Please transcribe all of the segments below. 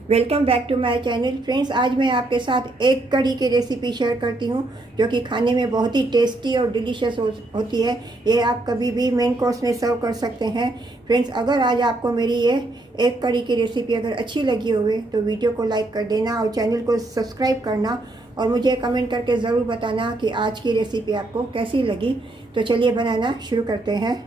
Welcome back to my channel friends. आज मैं आपके साथ एक कड़ी की रेसिपी शेयर करती हूँ जो कि खाने में बहुत ही टेस्टी और डिलीशियस होती है। ये आप कभी भी मेन कोर्स में सर्व कर सकते हैं। फ्रेंड्स, अगर आज आपको मेरी ये एक कड़ी की रेसिपी अगर अच्छी लगी होवे तो वीडियो को लाइक कर देना और चैनल को सब्सक्राइब करना और मुझे कमेंट करके ज़रूर बताना कि आज की रेसिपी आपको कैसी लगी। तो चलिए बनाना शुरू करते हैं।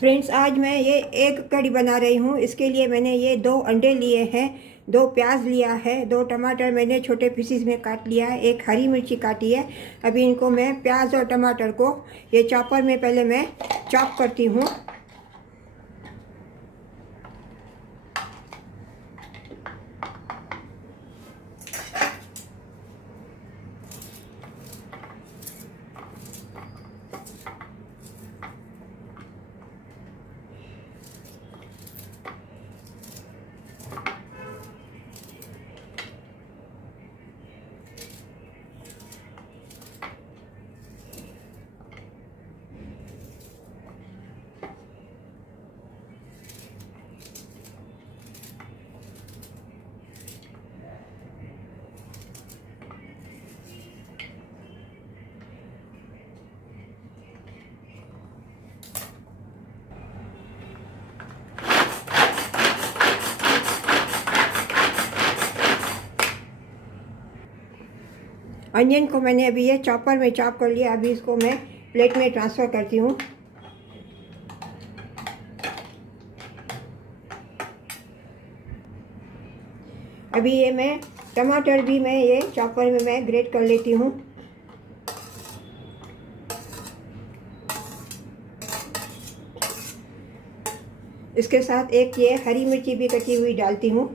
फ्रेंड्स, आज मैं ये एक कड़ी बना रही हूँ। इसके लिए मैंने ये 2 अंडे लिए हैं, 2 प्याज लिया है, 2 टमाटर मैंने छोटे पीसीस में काट लिया है, 1 हरी मिर्ची काटी है। अभी इनको मैं प्याज और टमाटर को ये चॉपर में पहले मैं चॉप करती हूँ। अनियन को मैंने अभी ये चॉपर में चॉप कर लिया। अभी इसको मैं प्लेट में ट्रांसफ़र करती हूँ। अभी ये मैं टमाटर भी मैं ये चॉपर में मैं ग्रेट कर लेती हूँ। इसके साथ एक ये हरी मिर्ची भी कटी हुई डालती हूँ।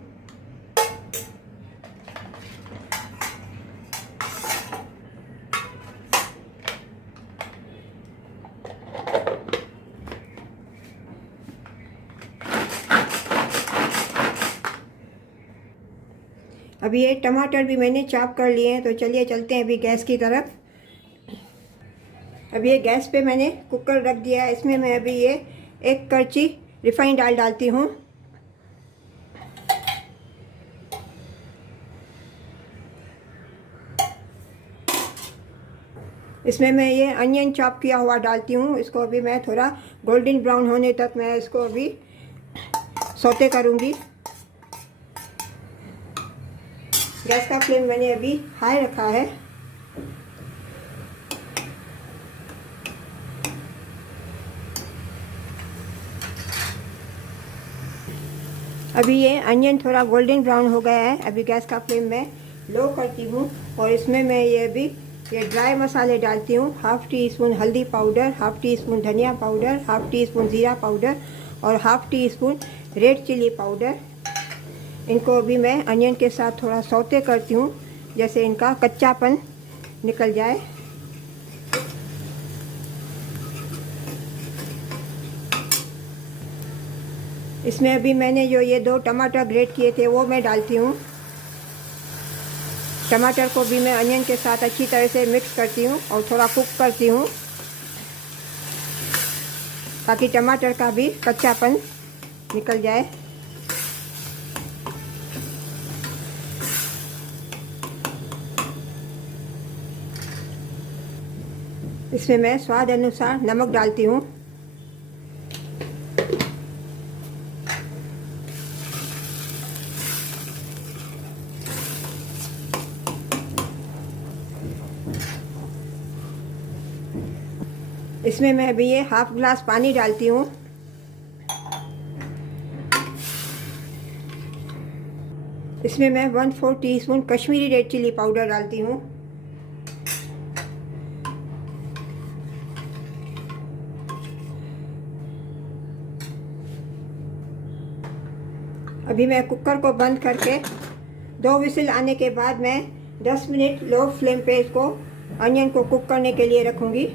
अभी ये टमाटर भी मैंने चॉप कर लिए हैं। तो चलिए चलते हैं अभी गैस की तरफ। अभी ये गैस पे मैंने कुकर रख दिया है। इसमें मैं अभी ये 1 कड़छी रिफाइंड ऑयल डालती हूँ। इसमें मैं ये अनियन चॉप किया हुआ डालती हूँ। इसको अभी मैं थोड़ा गोल्डन ब्राउन होने तक मैं इसको अभी सौते करूँगी। गैस का फ्लेम मैंने अभी हाई रखा है। अभी ये अनियन थोड़ा गोल्डन ब्राउन हो गया है। अभी गैस का फ्लेम मैं लो करती हूँ और इसमें मैं ये अभी ये ड्राई मसाले डालती हूँ। 1/2 टीस्पून हल्दी पाउडर, 1/2 टीस्पून धनिया पाउडर, 1/2 टीस्पून ज़ीरा पाउडर और 1/2 टीस्पून रेड चिली पाउडर। इनको अभी मैं अनियन के साथ थोड़ा सौते करती हूँ जैसे इनका कच्चापन निकल जाए। इसमें अभी मैंने जो ये 2 टमाटर ग्रेट किए थे वो मैं डालती हूँ। टमाटर को भी मैं अनियन के साथ अच्छी तरह से मिक्स करती हूँ और थोड़ा कुक करती हूँ ताकि टमाटर का भी कच्चापन निकल जाए। इसमें मैं स्वाद अनुसार नमक डालती हूँ। इसमें मैं अभी ये 1/2 ग्लास पानी डालती हूँ। इसमें मैं 1/4 teaspoon Kashmiri red chilli powder डालती हूँ। अभी मैं कुकर को बंद करके 2 विसिल आने के बाद मैं 10 मिनट लो फ्लेम पे इसको अनियन को कुक करने के लिए रखूँगी।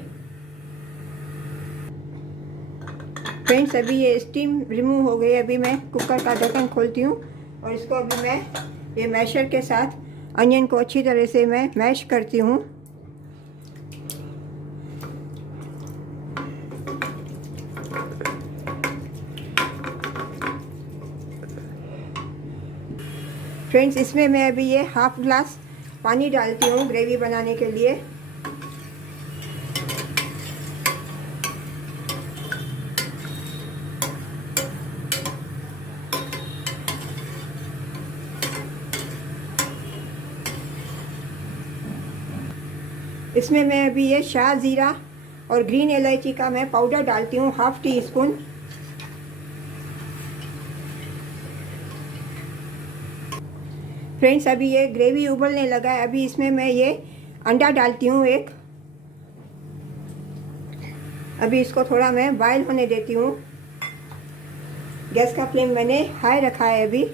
फ्रेंड्स, अभी ये स्टीम रिमूव हो गई। अभी मैं कुकर का ढक्कन खोलती हूँ और इसको अभी मैं ये मैशर के साथ अनियन को अच्छी तरह से मैं मैश करती हूँ। फ्रेंड्स, इसमें मैं अभी ये हाफ ग्लास पानी डालती हूँ ग्रेवी बनाने के लिए। इसमें मैं अभी ये शाह ज़ीरा और ग्रीन इलायची का मैं पाउडर डालती हूँ, हाफ टी स्पून। फ्रेंड्स, अभी ये ग्रेवी उबलने लगा है। अभी इसमें मैं ये अंडा डालती हूँ एक। अभी इसको थोड़ा मैं बॉयल होने देती हूँ। गैस का फ्लेम मैंने हाई रखा है अभी।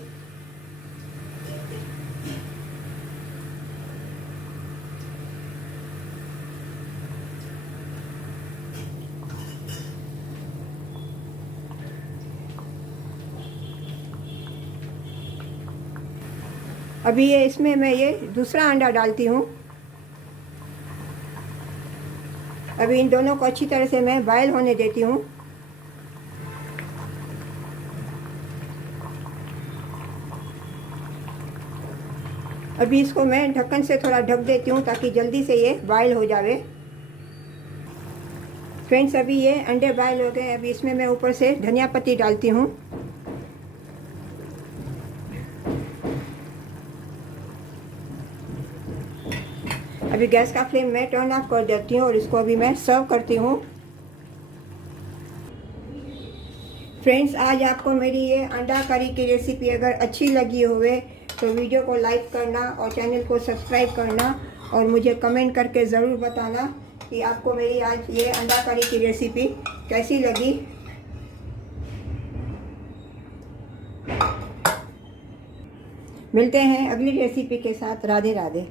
अभी ये इसमें मैं ये दूसरा अंडा डालती हूँ। अभी इन दोनों को अच्छी तरह से मैं बॉयल होने देती हूँ। अभी इसको मैं ढक्कन से थोड़ा ढक देती हूँ ताकि जल्दी से ये बॉयल हो जावे। फ्रेंड्स, अभी ये अंडे बॉयल हो गए। अभी इसमें मैं ऊपर से धनिया पत्ती डालती हूँ। अभी गैस का फ्लेम मैं टर्न ऑफ कर देती हूँ और इसको अभी मैं सर्व करती हूँ। फ्रेंड्स, आज आपको मेरी ये अंडा करी की रेसिपी अगर अच्छी लगी होवे तो वीडियो को लाइक करना और चैनल को सब्सक्राइब करना और मुझे कमेंट करके ज़रूर बताना कि आपको मेरी आज ये अंडा करी की रेसिपी कैसी लगी। मिलते हैं अगली रेसिपी के साथ। राधे राधे।